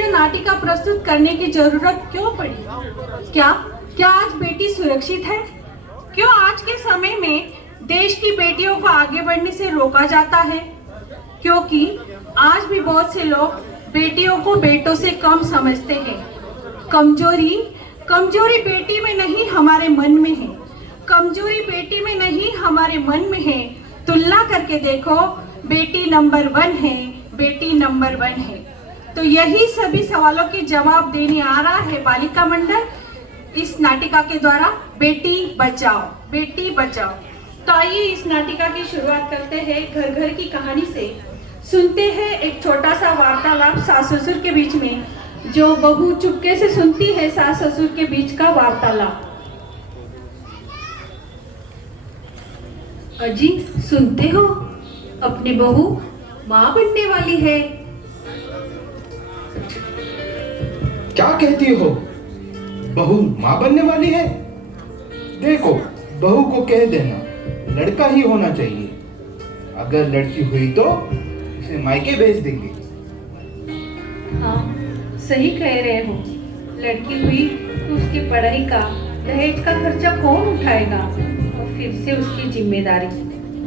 यह नाटिका प्रस्तुत करने की जरूरत क्यों पड़ी? क्या क्या आज बेटी सुरक्षित है? क्यों आज के समय में देश की बेटियों को आगे बढ़ने से रोका जाता है? क्योंकि आज भी बहुत से लोग बेटियों को बेटों से कम समझते हैं। कमजोरी कमजोरी बेटी में नहीं हमारे मन में है। कमजोरी बेटी में नहीं हमारे मन में है। तुलना करके देखो, बेटी नंबर 1 है, बेटी नंबर 1 है। तो यही सभी सवालों के जवाब देने आ रहा है बालिका मंडल इस नाटिका के द्वारा, बेटी बचाओ बेटी बचाओ। तो आइए इस नाटिका की शुरुआत करते हैं घर घर की कहानी से। सुनते हैं एक छोटा सा वार्तालाप सास ससुर के बीच में, जो बहू चुपके से सुनती है सास ससुर के बीच का वार्तालाप। अजी सुनते हो, अपनी बहू माँ बनने वाली है। क्या कहती हो? बहू माँ बनने वाली है? देखो, बहू को कह देना लड़का ही होना चाहिए। अगर लड़की हुई तो उसे मायके भेज देंगे। हाँ, सही कह रहे हो। लड़की हुई तो उसकी पढ़ाई का, दहेज का खर्चा कौन उठाएगा? और फिर से उसकी जिम्मेदारी।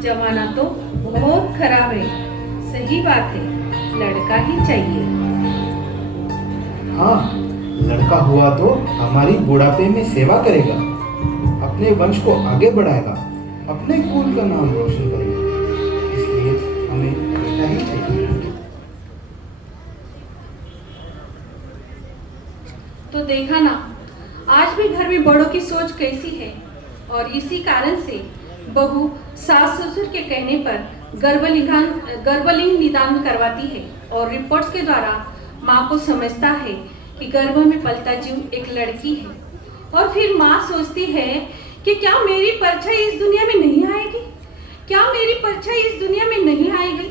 जमाना तो बहुत खराब है। सही बात है, लड़का ही चाहिए। हाँ, लड़का हुआ तो हमारी बुढ़ापे में सेवा करेगा, अपने वंश को आगे बढ़ाएगा, अपने कुल का नाम रोशन करेगा। इसलिए हमें बेटा ही चाहिए। तो देखा ना, आज भी घर में बड़ों की सोच कैसी है। और इसी कारण से बहू सास ससुर के कहने पर गर्भलिंग निदान करवाती है और रिपोर्ट्स के द्वारा माँ को समझता है कि गर्भ में पलता जीव एक लड़की है। और फिर माँ सोचती है कि क्या मेरी परछाई इस दुनिया में नहीं आएगी? क्या मेरी परछाई इस दुनिया में नहीं आएगी?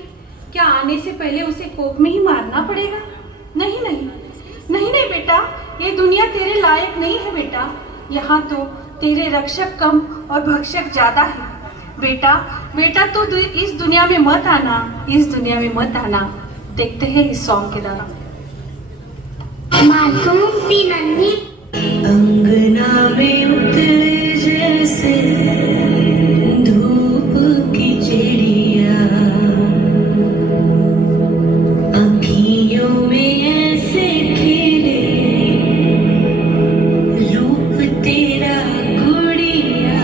क्या आने से पहले उसे कोख में ही मारना पड़ेगा? नहीं नहीं नहीं नहीं बेटा, ये दुनिया तेरे लायक नहीं है बेटा। यहाँ तो तेरे रक्षक कम और भक्षक ज्यादा है। बेटा बेटा तो इस दुनिया में मत आना, इस दुनिया में मत आना। देखते हैं इस सॉन्ग के द्वारा। मासूम सी नन्ही अंगना में उतरे जैसे धूप की चिड़िया, अखियों में ऐसे खिले रूप तेरा गुड़िया,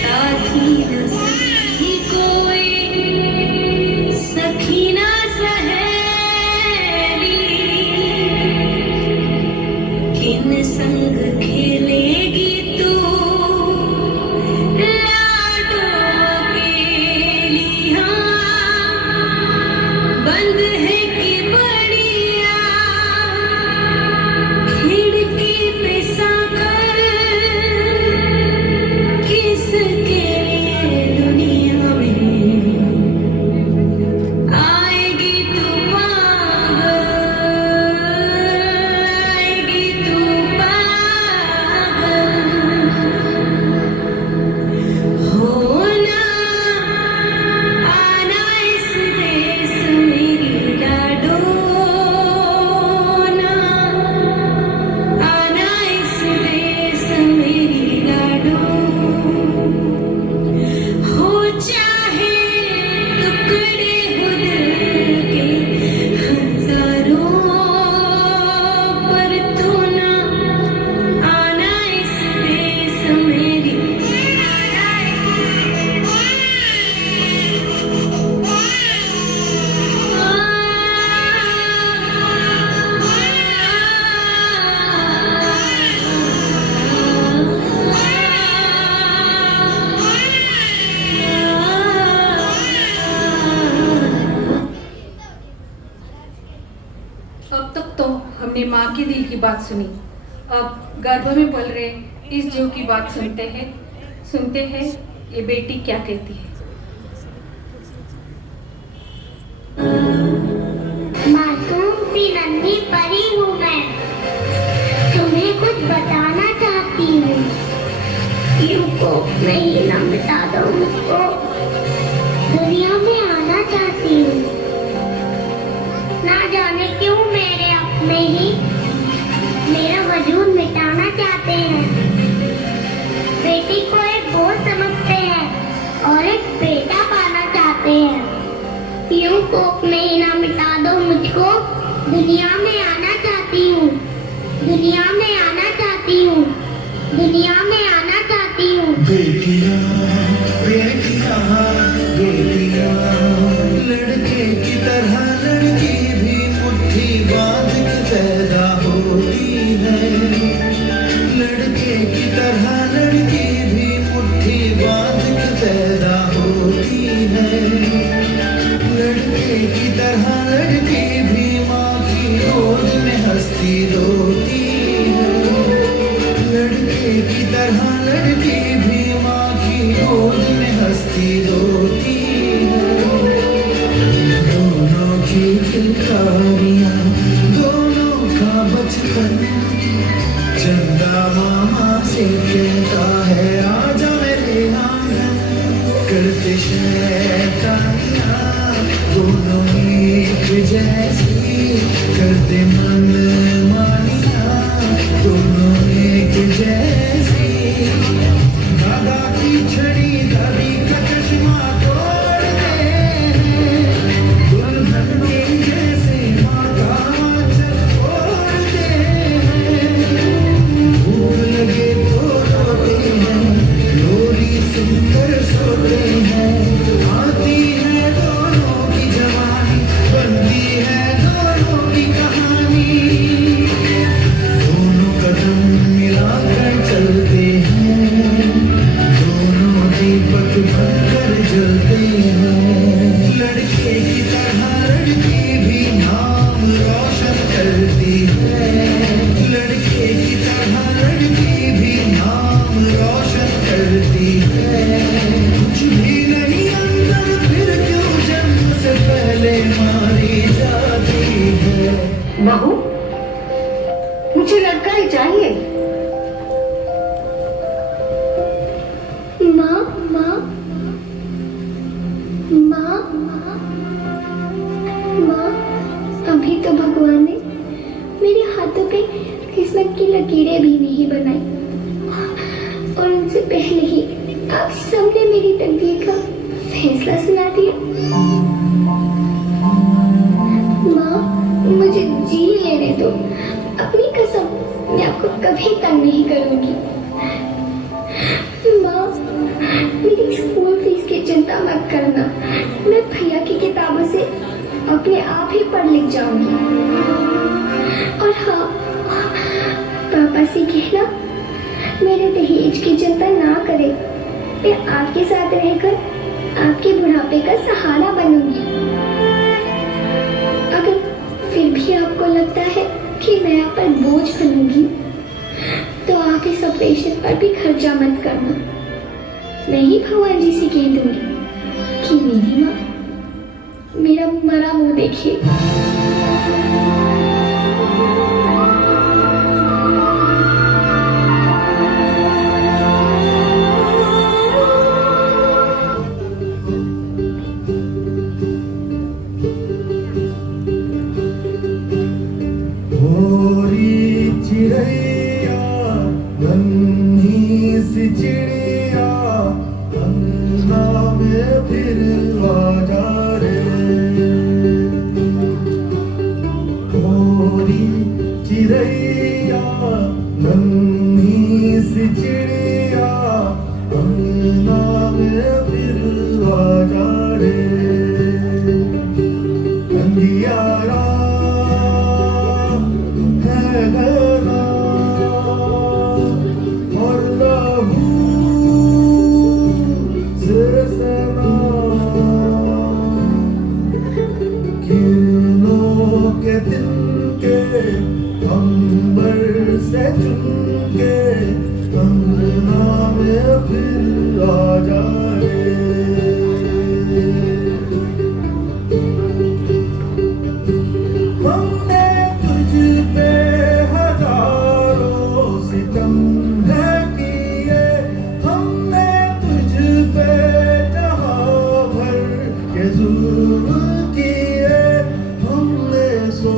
साथी न सखी कोई, सखी ना किन संग खेलेगी तू लाडों के लिया, बंद है कि बढ़िया खिड़की पे साकर, किसके लिए दुनिया में आएगी तू पागल, आएगी तू पागल। होना आना इस देश मेरी लाडो, ना आना इस देश मेरी लाडो। हो चाहे टुकड़े हो दिल के हजारों, पर तू ना आना इस देश मेरी। अब तक तो हमने माँ के दिल की बात सुनी। अब गर्भ में पल रहे इस जीव की बात सुनते हैं ये बेटी क्या कहती है। मासूम सी नन्ही परी हूँ मैं, तुम्हें कुछ बताना चाहती हूँ। रुको, मैं ये नाम बता दो मुझको। दुनिया में आना चाहती हूँ, में ही मेरा वजूद मिटाना चाहते हैं। बेटी को एक बोझ समझते हैं और एक बेटा पाना चाहते हैं। यूं कोख में ही ना मिटा दो मुझको, दुनिया में आना चाहती हूँ, दुनिया में आना चाहती हूँ, दुनिया में आना चाहती हूँ। बेटियां बेटियां बेटियां, लड़के की तरह लड़की भी मुट्ठी बांध के पैदा होती है। लड़के की तरह लड़की भी मुट्ठी बांध के पैदा होती है। लड़के की तरह लड़की भी माँ की गोद में हंसती रोती है। लड़के की तरह लड़की भी माँ की गोद में हंसती रोती है। दोनों की किलकारियाँ, दोनों का बचपन, चंदा मामा से कहता है आजा मेरे आंगन। करते शैतानियाँ दोनों एक जैसी, करते मन मानियाँ दोनों एक जैसी। दादा की छड़ी दादी का चश्मा तोड़ते हैं। दुल्हन के जैसे माँ का आंचल ओढ़ते हैं। भूख लगे तो रोते हैं, लोरी सुनकर सोते हैं। आती है दोनों की जवानी, बनती है दोनों की कहानी। दोनों कदम मिलाकर चलते हैं, दोनों दीपक बनकर जलते हैं। लड़के की तरह लड़की भी नाम रोशन करती है। लड़के की तरह लड़की भी नाम रोशन करती है। कुछ भी नहीं अंदर फिर क्यों जन्म से पहले मारी जाती है। बहू, मुझे लड़का ही चाहिए। माँ माँ माँ माँ, अभी तो भगवान ने मेरे हाथों पे किस्मत की लकीरें भी नहीं बनाई, और उनसे पहले ही आप सबने मेरी तकदीर का फैसला सुना दिया। माँ, मुझे जी लेने दो, अपनी कसम, मैं आपको कभी तंग नहीं करूंगी। माँ, मेरी स्कूल फीस की चिंता मत करना, मैं भैया की किताबों से अपने आप ही पढ़ लिख जाऊंगी। और हाँ, पापा से कहना मेरे दहेज की चिंता ना करें, मैं आपके साथ रहकर आपके बुढ़ापे का सहारा बनूंगी। अगर फिर भी आपको लगता है कि मैं आप पर बोझ बनूंगी, तो आप इस ऑपरेशन पर भी खर्चा मत करना। मैं ही भगवान जी से कह दूंगी कि मेरी माँ मेरा मरा मुंह देखिए। भोरी चिड़ैया नन्ही सी चिड़िया, अंगना में फिर आ जा रे। भोरी चिड़ैया नन्ही सी चिड़िया, अंगना में फिर आ जा रे। अंधियारा है घना और लहू से सना, किरणों के दिन के अंबर से चुनके, अंगना में फिर आ जाए। हमने तुझ पे हजारों सितम है किए, हमने तुझ पे जहां भर के जुल्म किए, हमने सो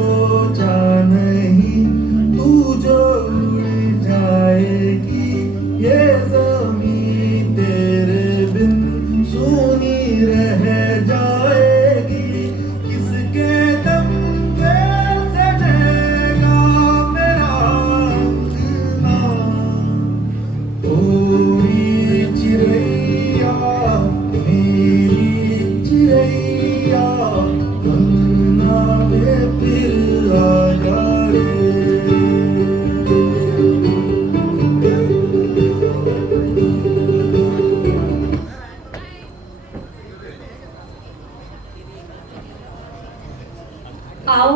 आओ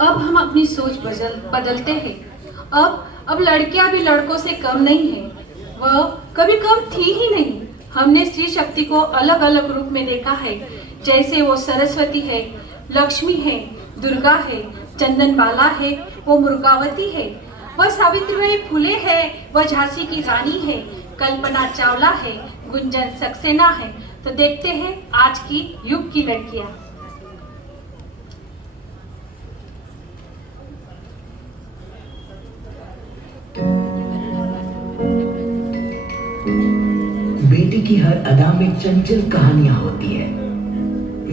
अब हम अपनी सोच बदलते हैं। अब लड़कियां भी लड़कों से कम नहीं है, वह कभी कम थी ही नहीं। हमने स्त्री शक्ति को अलग अलग रूप में देखा है, जैसे वो सरस्वती है, लक्ष्मी है, दुर्गा है, चंदनबाला है, वो मुर्गावती है, वह सावित्रीबाई फुले है, वह झांसी की रानी है, कल्पना चावला है, गुंजन सक्सेना है। तो देखते हैं आज की युग की लड़कियां। बेटी की हर अदा में चंचल कहानियां होती है।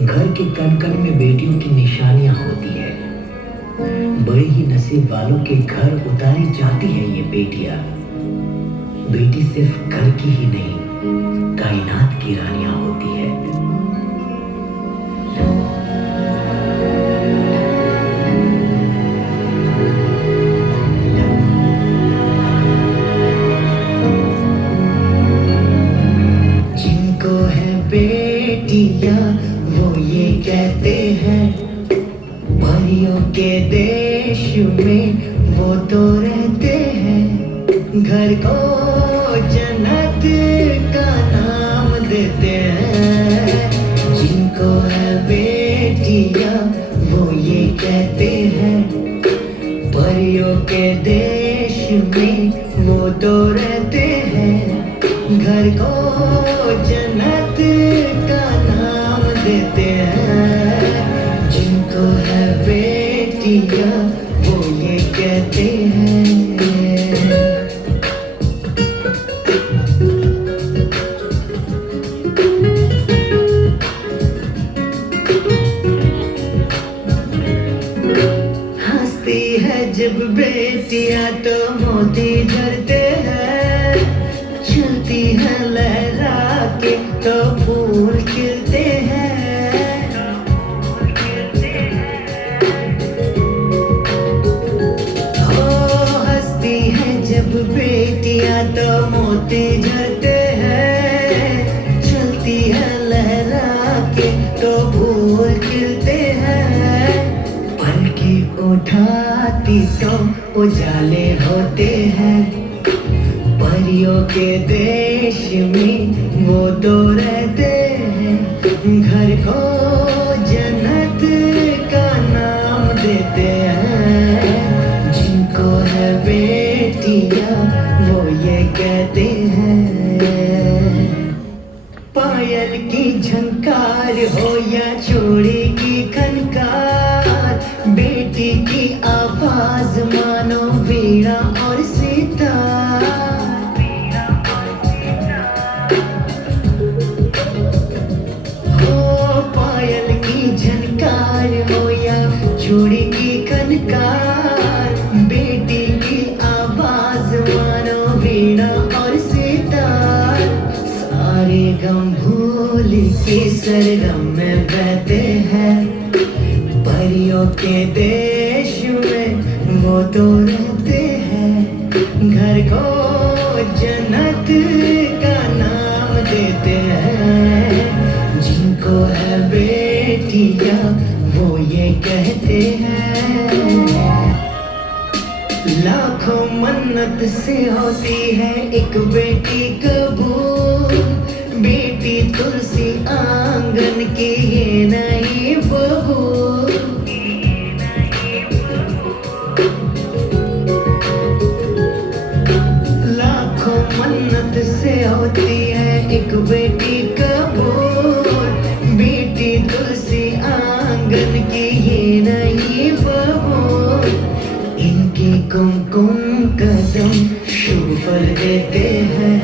घर के कण कण में बेटियों की निशानियां होती है। बड़े ही नसीब वालों के घर उतारी जाती है ये बेटियां। बेटी सिर्फ घर की ही नहीं, कायनात की रानियां होती है। जिनको है बेटियां वो ये कहते हैं, परियों के देश में वो तो रहते हैं। घर को जन्नत का नाम देते हैं। जिनको है बेटियां वो ये कहते हैं, परियों के देश में वो तो रहते हैं। घर को जन्नत का नाम देते हैं। जिनको है बेटियां वो ये कहते हैं। हंसती है जब बेटियां तो मोती झरते हैं। चलती है लहरा के तो फूल खिलते हैं। हो हंसती है जब बेटियां तो मोती झरते हैं। चलती है लहरा के तो फूल खिलते हैं। पलके उठाती तो उजाले होते हैं। परियों के देश में वो तो रहते हैं। घर को जन्नत का नाम देते हैं। जिनको है बेटियां वो ये कहते हैं। पायल की झंकार हो या चूड़ी की खनकार, बेटी की आवाज मानो वीणा और सितार। हो या चूड़ी की खनकार, बेटी की आवाज मानो वीणा और सितार। सारे गम भूल के सरगम में बहते हैं। परियों के देश में वो तो रहते हैं। घर को जन्नत का नाम देते हैं। जिनको है बेटियां वो ये कहते हैं। लाखों मन्नत से होती है एक बेटी कबूल। बेटी तुलसी आंगन की ये नई बहू। लाखों मन्नत से होती है एक बेटी कबूल। बेटी तुलसी आंगन की ये नई बहू। इनके कुमकुम कदम शुभ फल देते हैं।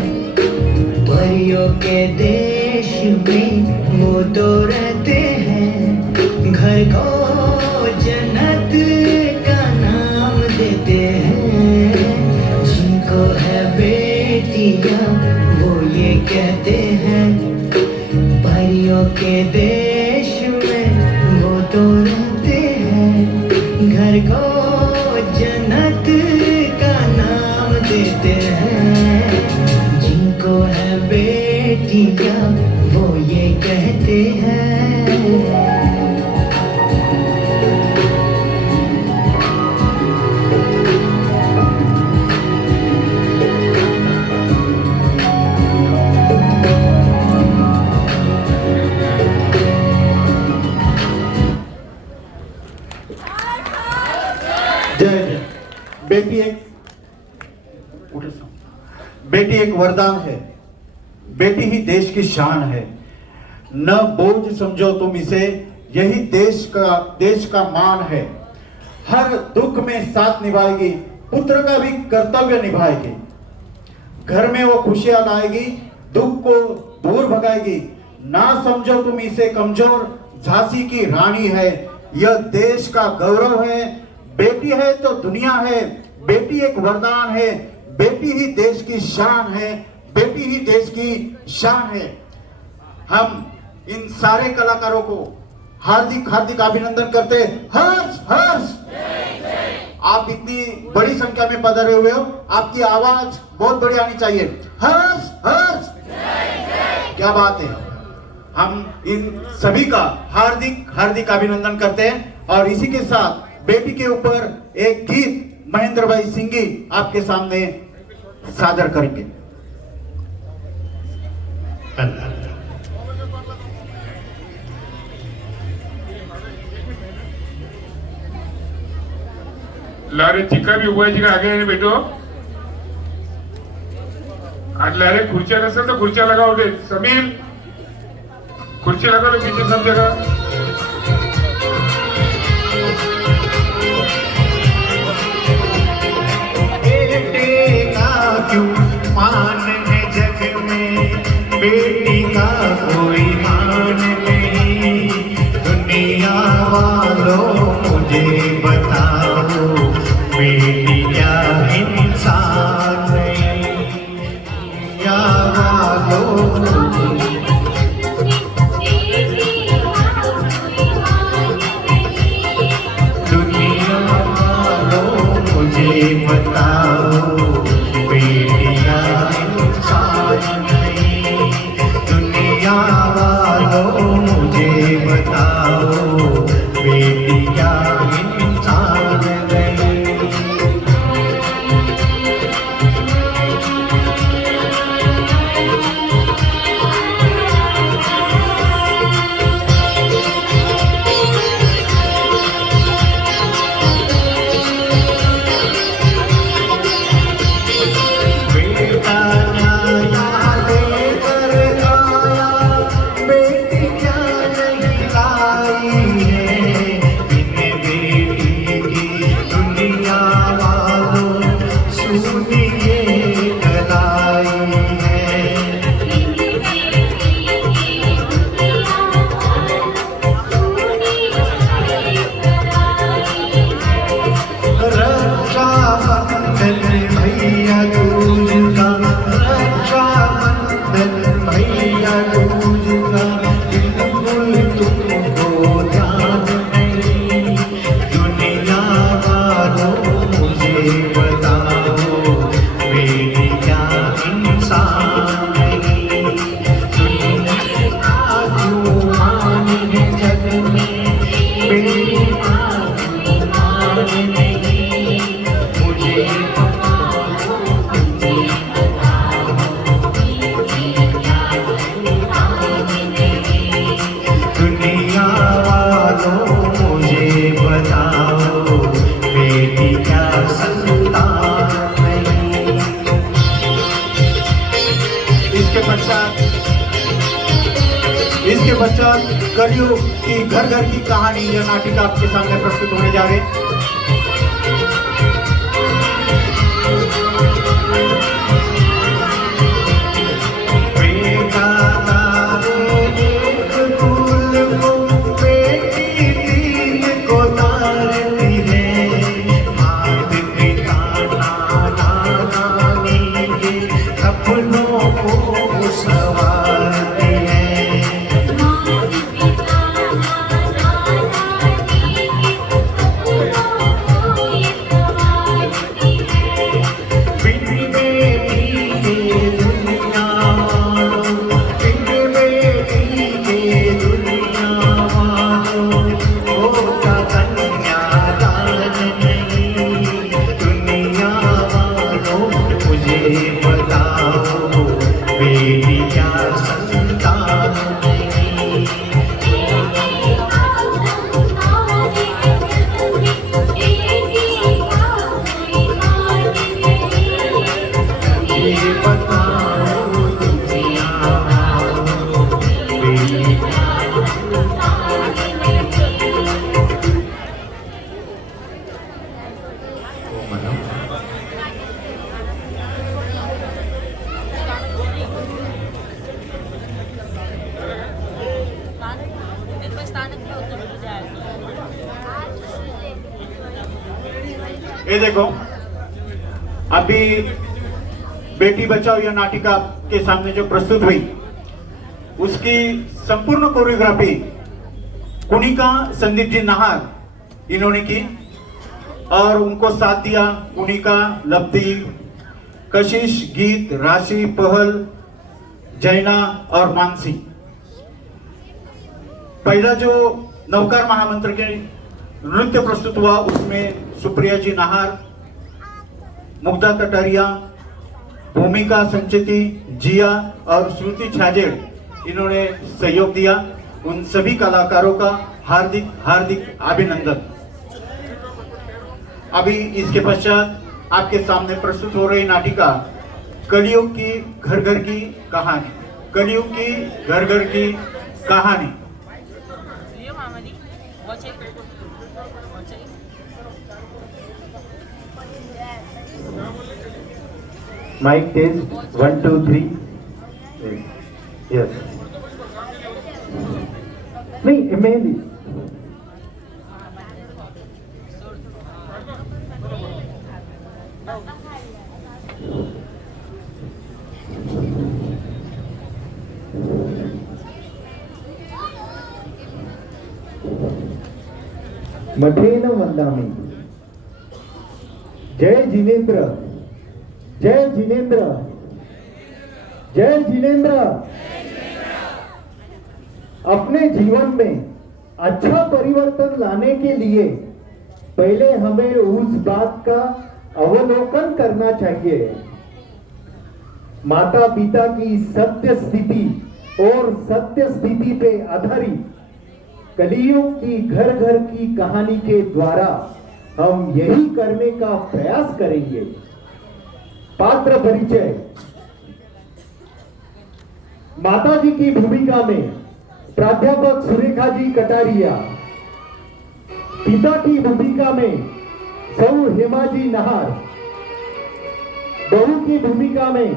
परियों के देश में वो तो रहते हैं। घर को जन्नत का नाम देते हैं। जिनको है बेटियां वो ये कहते हैं। परियों के देश में वो तो रहते हैं। घर को जन्नत का नाम देते हैं। जिनको है बेटियां वो ये कहते हैं। जय जय। बेटी एक वरदान है, बेटी ही देश की शान है। न बोझ समझो तुम इसे, यही देश का मान है। हर दुख में साथ निभाएगी, पुत्र का भी कर्तव्य निभाएगी। घर में वो खुशियां लाएगी, दुख को दूर भगाएगी। ना समझो तुम इसे कमजोर, झांसी की रानी है। यह देश का गौरव है। बेटी है तो दुनिया है, बेटी एक वरदान है। बेटी ही देश की शान है, बेटी ही देश की शान है। हम इन सारे कलाकारों को हार्दिक हार्दिक अभिनंदन करते हैं। हर्ष हर्ष। आप इतनी बड़ी संख्या में पधारे हुए हो, आपकी आवाज बहुत बड़ी आनी चाहिए। हर्ष हर्ष। क्या बात है। हम इन सभी का हार्दिक हार्दिक अभिनंदन करते हैं और इसी के साथ बेटी के ऊपर एक गीत महेंद्र भाई सिंगी आपके सामने सादर करेंगे। लारे चिका भी उभा का आगे नहीं बेटो। आज लारे खुर्च्या नसेल तर खुर्च्या लगाओ दे। समीर खुर्ची लगा लो पीछे सब जगह। बेटे का क्यों मान है जग में, बेटी का कोई मान नहीं। दुनिया वालों मुझे बताओ, बेटी क्या इंसान नहीं। दुनिया वालों मुझे बताओ, बेटिया इंसान नहीं। दुनिया वालों मुझे बताओ, बेटिया इंसान नहीं। इसके पश्चात कलयुग की घर घर की कहानी यह नाटिका आपके सामने प्रस्तुत होने जा रहे हैं। सवार ये देखो, अभी बेटी बचाओ या नाटिका के सामने जो प्रस्तुत हुई उसकी संपूर्ण कोरियोग्राफी कुनिका संदीप जी नाहर इन्होंने की और उनको साथ दिया कुनिका, लब्धि, कशिश, गीत, राशि, पहल, जैना और मानसी। पहला जो नवकार महामंत्र के नृत्य प्रस्तुत हुआ उसमें सुप्रिया जी नाहर, मुग्धा कटारिया, भूमिका संचिति, जिया और श्रुति छाजेड़ इन्होंने सहयोग दिया। उन सभी कलाकारों का हार्दिक हार्दिक अभिनंदन। अभी इसके पश्चात आपके सामने प्रस्तुत हो रही नाटिका कलयुग की घर घर की कहानी। कलयुग की घर घर की कहानी। माइक टेस्ट 1 2 3 यस नहीं मेहंदी मठेन वंदामि। जय जिनेन्द्र, जय जिनेन्द्र, जय जिनेन्द्र। अपने जीवन में अच्छा परिवर्तन लाने के लिए पहले हमें उस बात का अवलोकन करना चाहिए। माता पिता की सत्य स्थिति और सत्य स्थिति पे आधारित कलियुग की घर घर की कहानी के द्वारा हम यही करने का प्रयास करेंगे। पात्र परिचय। माताजी की भूमिका में प्राध्यापक सुरेखा जी कटारिया, पिता की भूमिका में सौ हेमा जी नाहर, बहू की भूमिका में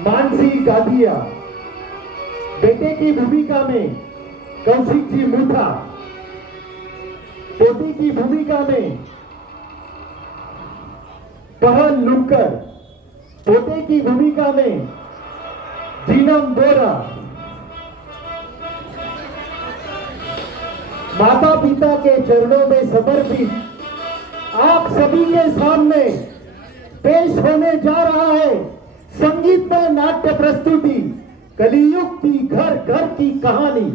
मानसी गादिया, बेटे की भूमिका में कौशिक जी मुठा, पोती की भूमिका में पहल लुक्कर, पोते की भूमिका में जीनम बोरा। माता पिता के चरणों में समर्पित आप सभी के सामने पेश होने जा रहा है संगीतमय नाट्य प्रस्तुति कलियुग की घर घर की कहानी।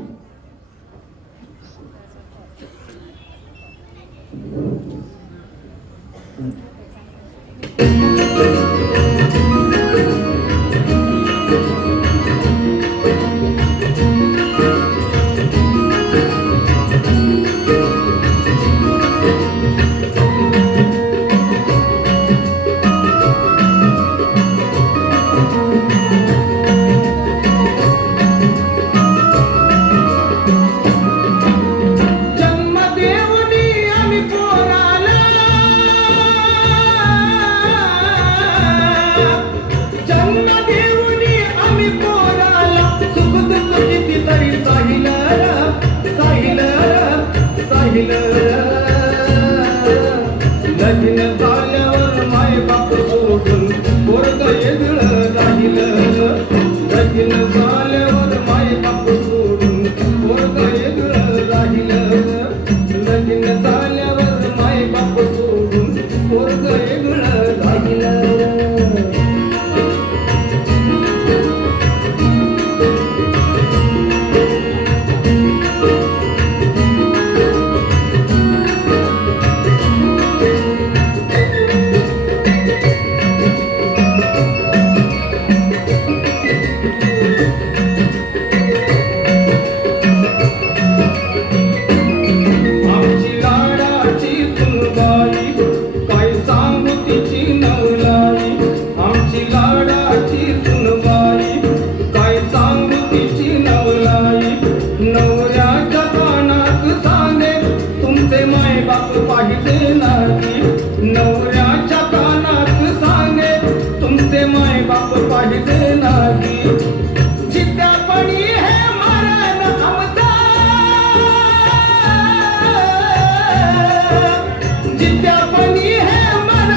जिद्यापणी है मरण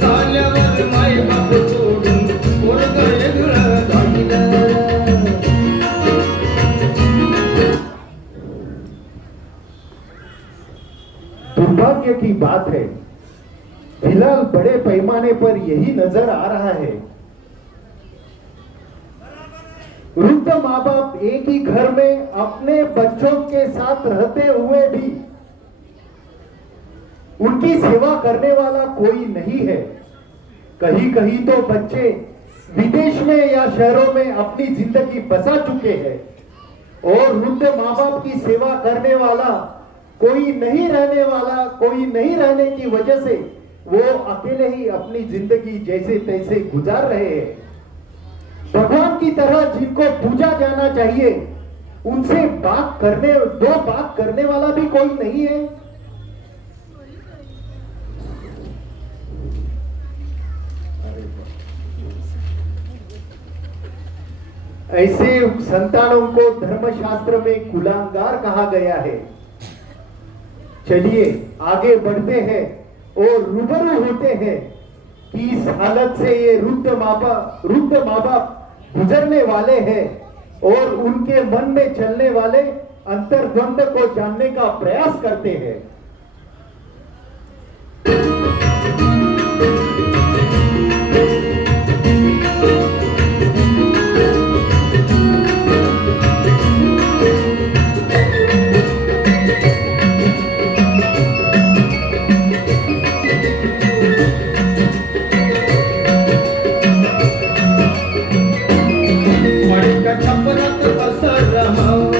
झाल्यावर माय बाप सोडून पोरग वेगळं राहिलं. दुर्भाग्य की बात है, फिलहाल बड़े पैमाने पर यही नजर आ रहा है। वृद्ध माँ बाप एक ही घर में अपने बच्चों के साथ रहते हुए भी उनकी सेवा करने वाला कोई नहीं है। कहीं कहीं तो बच्चे विदेश में या शहरों में अपनी जिंदगी बसा चुके हैं और वृद्ध माँ बाप की सेवा करने वाला कोई नहीं रहने की वजह से वो अकेले ही अपनी जिंदगी जैसे तैसे गुजार रहे हैं। भगवान की तरह जिनको पूजा जाना चाहिए उनसे बात करने वाला भी कोई नहीं है। ऐसे संतानों को धर्मशास्त्र में कुलांगार कहा गया है। चलिए आगे बढ़ते हैं और रूबरू होते हैं कि इस हालत से ये वृद्ध माँ बाप गुजरने वाले हैं और उनके मन में चलने वाले अंतर्द्वंद को जानने का प्रयास करते हैं। छपरात कसं राहावं,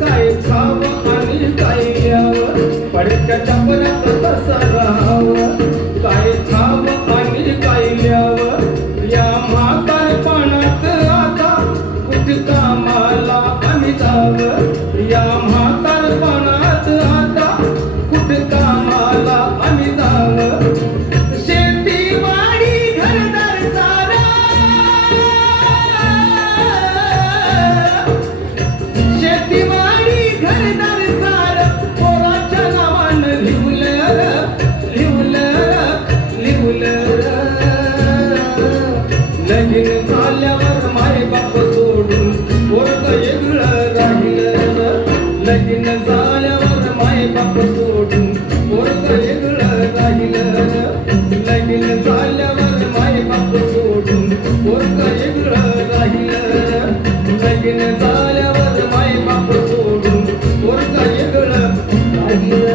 काय खावं आणि काय घ्यावं. पडक्या छपरात कसं राहावं, काय खावं आणि काय घ्यावं. या म्हातारपणात आता कुठे कामाला आम्ही जावं. या म्हातारपणात आता कुठे कामाला आम्ही जावं. शेतीवाडी घरदार सारा, शेतीवाडी घरदार सार पोराच्या नावानं लिवलं लगीन झाल्यावर माय बाप सोडून पोरग वेगळं राहिलं. लगीन झाल्यावर माय बाप सोडून पोरग वेगळं राहिलं. लगीन झाल्यावर माय बाप सोडून पोरग वेगळं राहिलं. लगीन झाल्यावर माय बाप सोडून पोरग वेगळं राहिलं.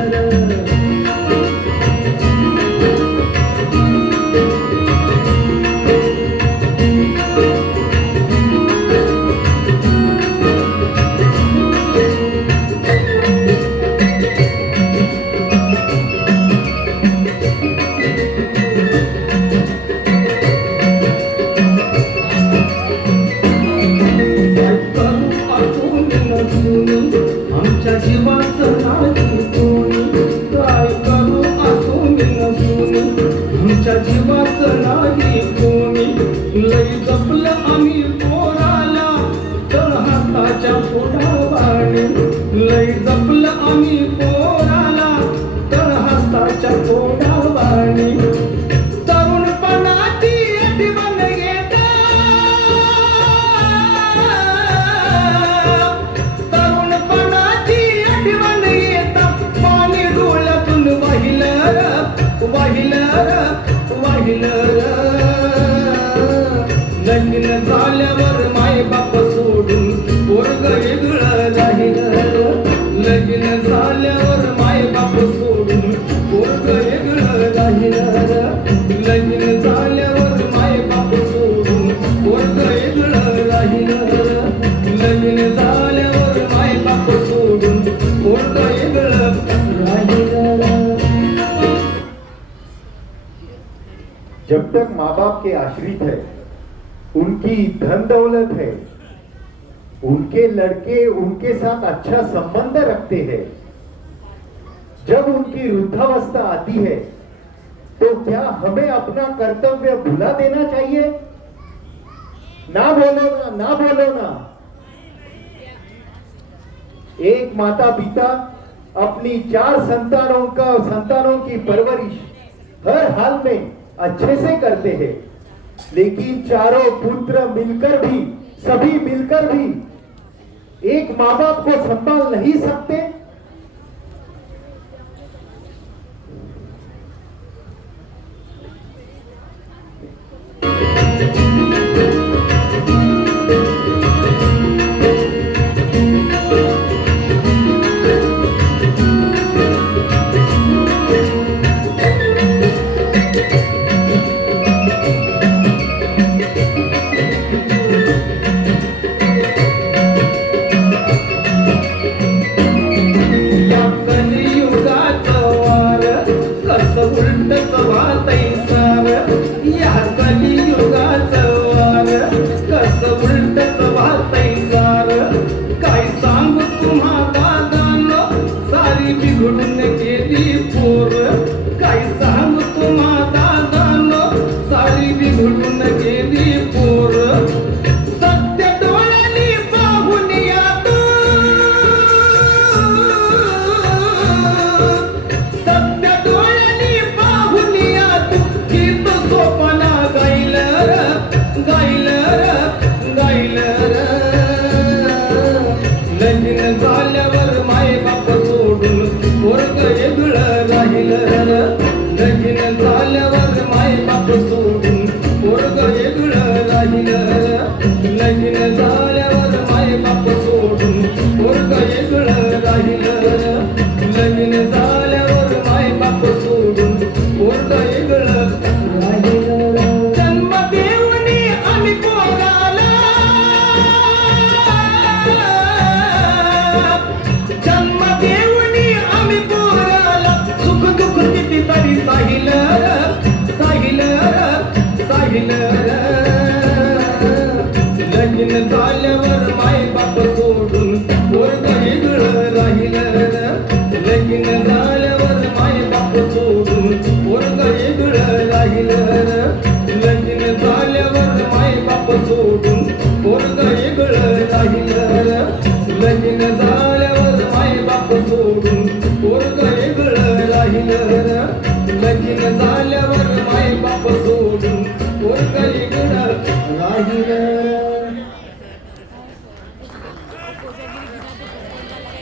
आमच्या जीवाचं नाही कोणी, काय करू असून नसून. आमच्या जीवाचं नाही कोणी, लई जपलं आम्ही पोराला तर हाताच्या पोटावाणी. लई जपलं आम्ही पोराला तर हाताच्या पोटावाणी. तरुणपणाची आठवण येता, लगीन झाल्यावर माय बाप सोडून पोरग वेगळं राहिलं. लगीन झाल्यावर माय बाप सोडून पोरग वेगळं राहिलं. लगीन झाल्यावर माय बाप सोडून पोरग वेगळं राहिलं. लगीन झाल्यावर माय बाप सोडून पोरग वेगळं राहिलं. जब तक माँ बाप के आश्रित है, उनकी धन दौलत है, उनके लड़के उनके साथ अच्छा संबंध रखते हैं, जब उनकी वृद्धावस्था आती है तो क्या हमें अपना कर्तव्य भुला देना चाहिए? ना बोलो ना। एक माता पिता अपनी 4 संतानों की परवरिश हर हाल में अच्छे से करते हैं, लेकिन चारों पुत्र मिलकर भी, सभी मिलकर भी एक माँ बाप को संभाल नहीं सकते।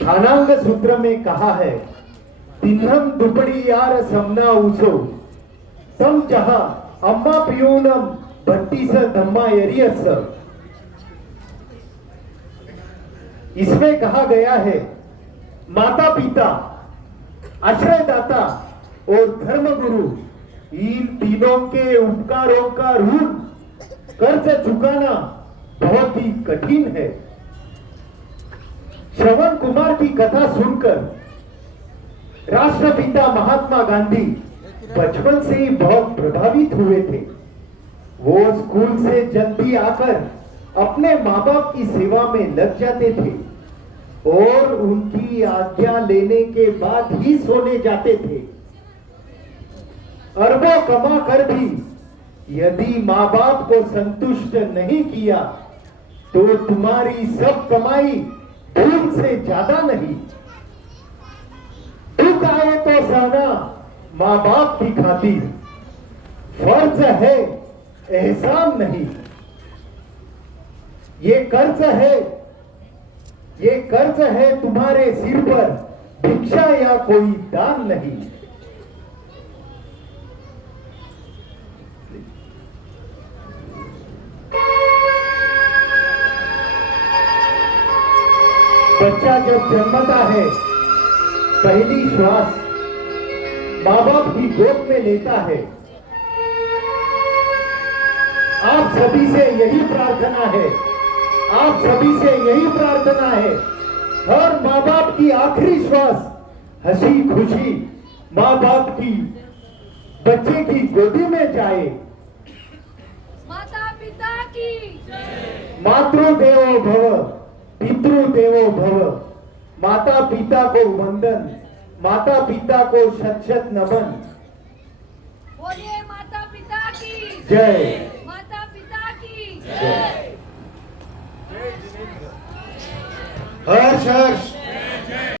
खानांग सूत्र में कहा है, तिन्हम दुपड़ी यार समना उसो तम जहां अम्मा पियोनम भट्टी स धम्मा यरियस। इसमें कहा गया है, माता पिता, आश्रयदाता और धर्मगुरु, इन तीनों के उपकारों का ऋण कर्ज चुकाना बहुत ही कठिन है। श्रवण कुमार की कथा सुनकर राष्ट्रपिता महात्मा गांधी बचपन से ही बहुत प्रभावित हुए थे। वो स्कूल से जल्दी आकर अपने माँ बाप की सेवा में लग जाते थे और उनकी आज्ञा लेने के बाद ही सोने जाते थे। अरबों कमा कर भी यदि माँ बाप को संतुष्ट नहीं किया तो तुम्हारी सब कमाई धूल से ज्यादा नहीं। दुख आए तो सहना माँ बाप की खातिर, फर्ज है एहसान नहीं। ये कर्ज है तुम्हारे सिर पर, भिक्षा या कोई दान नहीं। बच्चा जब जन्मता है, पहली श्वास माँ बाप की गोद में लेता है। आप सभी से यही प्रार्थना है, आप सभी से यही प्रार्थना है, हर माँ बाप की आखिरी श्वास हंसी खुशी माँ बाप की बच्चे की गोदी में जाए। माता पिता की मातृदेवो भव, पितृदेवो भव। माता पिता को वंदन, माता पिता को शत शत नमन। बोलिए माता पिता की जय, माता पिता की जय। हर्ष हर्ष